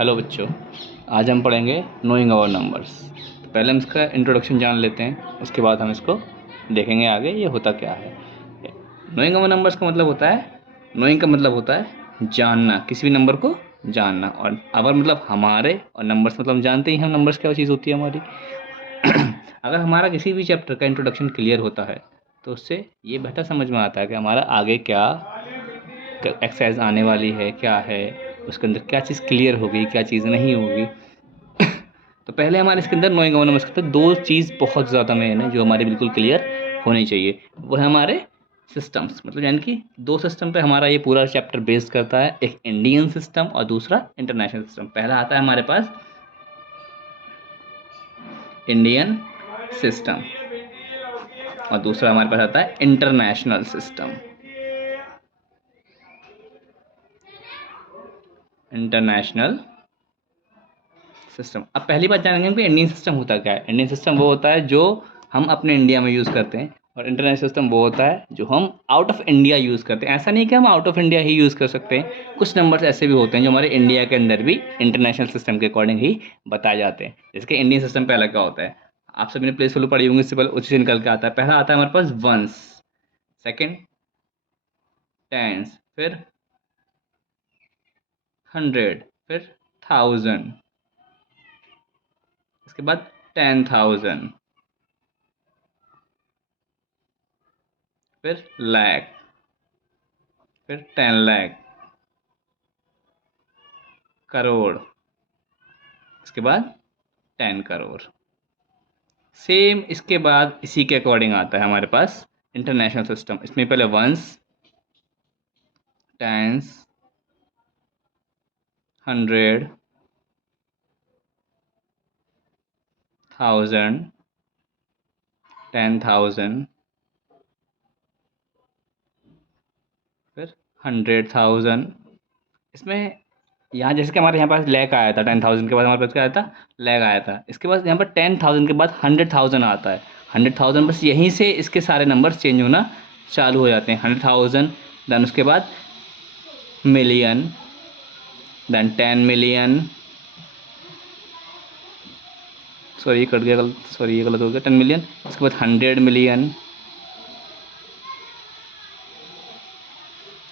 Hello बच्चों, आज हम पढ़ेंगे नोइंग आवर नंबर्स। पहले हम इसका इंट्रोडक्शन जान लेते हैं, उसके बाद हम इसको देखेंगे आगे ये होता क्या है। नोइंग आवर नंबर्स का मतलब होता है, नोइंग का मतलब होता है जानना, किसी भी नंबर को जानना, और आवर मतलब हमारे, और नंबर्स मतलब हम जानते ही हम नंबर्स क्या चीज़ होती है हमारी। अगर हमारा किसी भी चैप्टर का इंट्रोडक्शन क्लियर होता है तो उससे ये बेहतर समझ में आता है कि हमारा आगे क्या एक्सरसाइज आने वाली है, क्या है उसके अंदर, क्या चीज़ क्लियर होगी, क्या चीज़ नहीं होगी। तो पहले हमारे इसके अंदर नोइंग आवर नंबर्स के अंदर दो चीज़ बहुत ज़्यादा मेन है जो हमारी बिल्कुल क्लियर होनी चाहिए। वो है हमारे सिस्टम्स, मतलब यानी कि दो सिस्टम पे हमारा ये पूरा चैप्टर बेस्ड करता है, एक इंडियन सिस्टम और दूसरा इंटरनेशनल सिस्टम। पहला आता है हमारे पास इंडियन सिस्टम और दूसरा हमारे पास आता है इंटरनेशनल सिस्टम। International system. अब पहली बात जानेंगे कि इंडियन सिस्टम होता क्या है। इंडियन सिस्टम वो होता है जो हम अपने इंडिया में यूज़ करते हैं, और इंटरनेशनल सिस्टम वो होता है जो हम आउट ऑफ इंडिया यूज़ करते हैं। ऐसा नहीं कि हम out of India he use कर सकते हैं, कुछ नंबर्स ऐसे भी होते हैं जो हमारे इंडिया के अंदर भी इंटरनेशनल सिस्टम के अकॉर्डिंग ही बताए जाते हैं। जैसे इंडियन सिस्टम पहला क्या होता है, आप सभी ने प्लेस वैल्यू पढ़ी होंगी, इससे पहले उसी से निकल के आता है। पहला आता है हमारे पास वंस, सेकेंड टेंस, फिर 100, फिर 1000, इसके बाद 10,000, फिर लाख, फिर 10 लाख, करोड़, इसके बाद 10 करोड़। सेम इसके बाद इसी के अकॉर्डिंग आता है हमारे पास इंटरनेशनल सिस्टम। इसमें पहले वंस, टेंस, 100, 1000, 10,000, फिर 100,000। इसमें यहाँ जैसे कि हमारे यहाँ पास लैख आया था, 10,000 के बाद हमारे पास क्या आया था, लैख आया था। इसके बाद यहाँ पर 10,000 के बाद 100,000 आता है। 100,000 बस यहीं से इसके सारे नंबर चेंज होना चालू हो जाते हैं। 100,000, देन उसके बाद million, then 10 million, sorry cut गया, सॉरी ये गलत हो गया, 10 मिलियन। इसके बाद 100 मिलियन,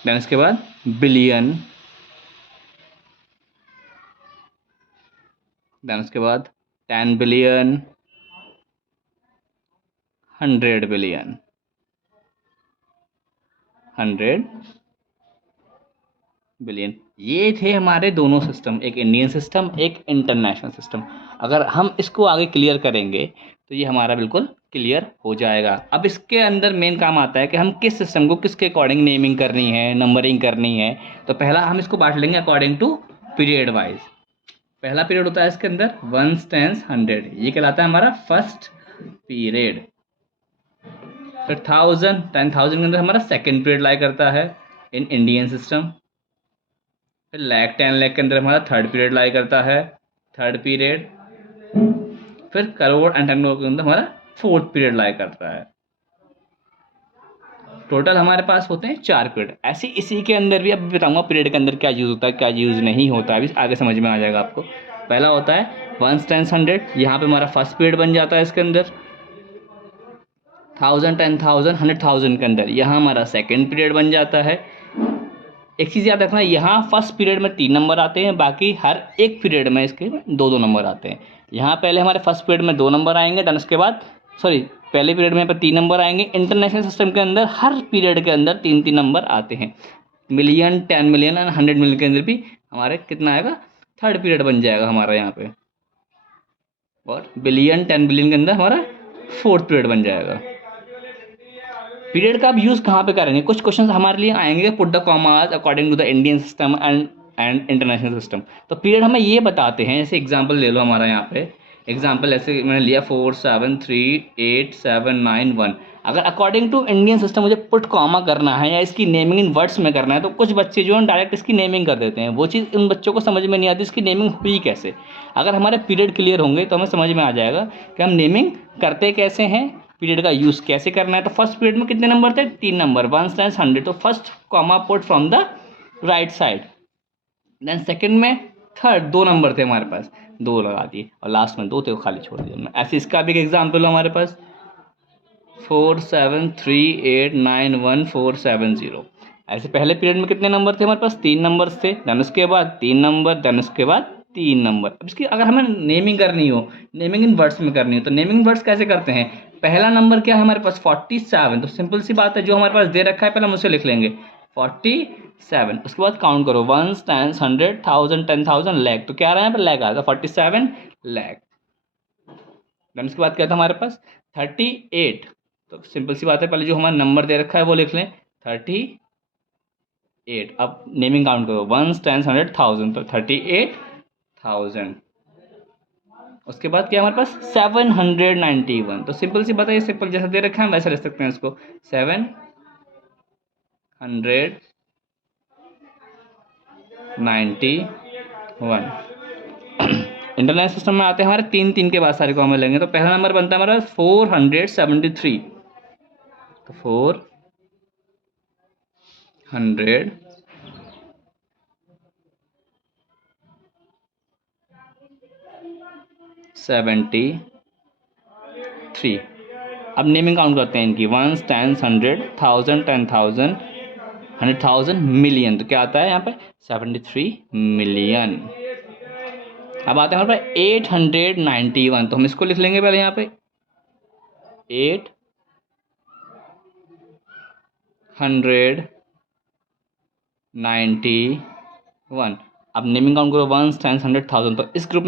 देन इसके बाद बिलियन, देन उसके बाद 10 बिलियन, 100 बिलियन, 100 बिलियन। ये थे हमारे दोनों सिस्टम, एक इंडियन सिस्टम, एक इंटरनेशनल सिस्टम। अगर हम इसको आगे क्लियर करेंगे तो ये हमारा बिल्कुल क्लियर हो जाएगा। अब इसके अंदर मेन काम आता है कि हम किस सिस्टम को किसके अकॉर्डिंग नेमिंग करनी है, नंबरिंग करनी है। तो पहला हम इसको बांट लेंगे अकॉर्डिंग टू पीरियड वाइज। पहला पीरियड होता है इसके अंदर वंस, टेंस, 100, ये कहलाता है हमारा फर्स्ट पीरियड। फिर 1000, 10,000 के अंदर हमारा सेकेंड पीरियड लाई करता है इन इंडियन सिस्टम। फिर लैख, 10 लाख के अंदर हमारा थर्ड पीरियड लाई करता है, थर्ड पीरियड। फिर करोड़ एंड 10 करोड़ के अंदर हमारा फोर्थ पीरियड लाई करता है। टोटल हमारे पास होते हैं 4 पीरियड। ऐसे इसी के अंदर भी अब बताऊंगा पीरियड के अंदर क्या यूज़ होता है, क्या यूज़ नहीं होता है, अभी आगे समझ में आ जाएगा आपको। पहला होता है वंस, टेंस, 100, यहाँ पे हमारा फर्स्ट पीरियड बन जाता है। इसके अंदर 1000, 10,000, 100,000 के अंदर यहाँ हमारा सेकेंड पीरियड बन जाता है। एक चीज़ याद रखना, यहाँ फर्स्ट पीरियड में 3 नंबर आते हैं, बाकी हर एक पीरियड में इसके 2-2 नंबर आते हैं। यहाँ पहले हमारे फर्स्ट पीरियड में 2 नंबर आएंगे, देन उसके बाद सॉरी पहले पीरियड में यहाँ पर 3 नंबर आएंगे। इंटरनेशनल सिस्टम के अंदर हर पीरियड के अंदर 3-3 नंबर आते हैं। मिलियन, 10 मिलियन एंड 100 मिलियन के अंदर भी हमारे कितना आएगा, थर्ड पीरियड बन जाएगा हमारा यहाँ पे। और बिलियन, 10 बिलियन के अंदर हमारा फोर्थ पीरियड बन जाएगा। पीरियड का अब यूज़ कहाँ पे करेंगे, कुछ क्वेश्चंस हमारे लिए आएंगे, put the commas according to the Indian system and international system. तो पीरियड हमें ये बताते हैं, जैसे एग्जांपल ले लो हमारा यहाँ पे एग्जांपल, ऐसे मैंने लिया 4, 7, 3, 8, 7, 9, 1। अगर अकॉर्डिंग टू इंडियन सिस्टम मुझे पुट कॉमा करना है या इसकी नेमिंग इन वर्ड्स में करना है, तो कुछ बच्चे जो है डायरेक्ट इसकी नेमिंग कर देते हैं। वो चीज़ उन बच्चों को समझ में नहीं आती इसकी नेमिंग हुई कैसे। अगर हमारे पीरियड क्लियर होंगे तो हमें समझ में आ जाएगा कि हम नेमिंग करते कैसे हैं, पीरियड का यूज़ कैसे करना है। तो फर्स्ट पीरियड में कितने नंबर थे, 3 नंबर, वंस, टेंस, 100। तो first comma put from the right side. Then second में थर्ड 2 नंबर थे हमारे पास, 2 लगा दिए और लास्ट में 2 थे वो खाली छोड़ दिए हमने। ऐसे इसका भी एक एग्जाम्पल है हमारे पास 47389147 ऐसे पहले पीरियड में कितने नंबर थे हमारे पास, 3 नंबर थे, देन उसके बाद 3 नंबर, देन उसके बाद 3 नंबर। अब इसकी अगर हमें नेमिंग करनी हो, नेमिंग इन वर्ड्स में करनी हो, तो नेमिंग वर्ड्स कैसे करते हैं। पहला नंबर क्या है हमारे पास 47, तो सिंपल सी बात है जो हमारे पास दे रखा है पहले हम उसे लिख लेंगे 47। उसके बाद काउंट करो 1 10 100 1000 10,000 लैख, तो क्या आ रहा है यहाँ पर लैख आ रहा है 47 लैख। देन उसके बाद क्या था हमारे पास 38, तो सिंपल सी बात है पहले जो हमारा नंबर दे रखा है वो लिख लें 38। अब नेमिंग काउंट करो 1 10 100 1000, तो 38,000। उसके बाद क्या हमारे पास 791, तो सिंपल सी बात है, सिंपल जैसा दे रखा है हम वैसे लिख सकते हैं इसको 791। इंटरनेशनल सिस्टम में आते हैं हमारे 3 के बाद सारे को हमें लेंगे, तो पहला नंबर बनता है हमारा 473, तो 473। अब नेमिंग काउंट करते हैं इनकी 1 10 100 1000 10,000 100,000 मिलियन, तो क्या आता है यहाँ पे 73 मिलियन। अब आते हैं हमारे पास 891, तो हम इसको लिख लेंगे पहले यहाँ पे 891। अब नेमिंग काउंट करो 1 10 100 1000, तो इस ग्रुप